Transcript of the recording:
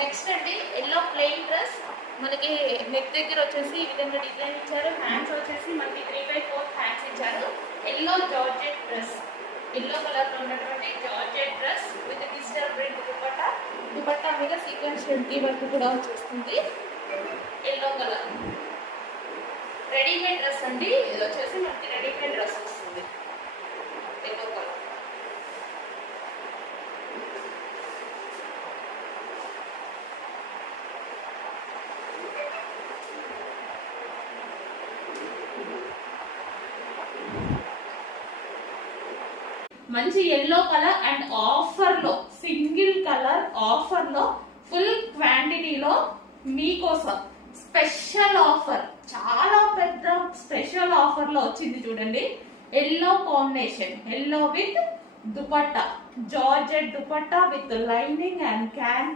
Next అండి yellow plain dress మనకి neck దగ్గర వచ్చేసి ఈ విధంగా డిజైన్ ఇచ్చారు. హ్యాండ్స్ వచ్చేసి మనకి 3/4 హ్యాండ్స్ ఇచ్చారు. Yellow georgette dress, yellow colour లో ఉన్నటువంటి georgette dress with digital print dupatta. Dupatta మీద సీక్వెన్స్ వర్క్ కూడా వచ్చేస్తుంది. ఎల్లో కలర్ రెడీమేడ్ డ్రెస్ అండి. ఇది వచ్చేసి మనకి రెడీమేడ్ డ్రెస్ వస్తుంది. ఎల్లో కలర్ మంచి ఎల్లో కలర్ అండ్ ఆఫర్ లో సింగిల్ కలర్ ఆఫర్ లో ఫుల్ క్వాంటిటీలో మీకోసం స్పెషల్ ఆఫర్, చాలా పెద్ద స్పెషల్ ఆఫర్ లో వచ్చింది చూడండి. Yellow combination, yellow with dupatta, georgette dupatta with lining and can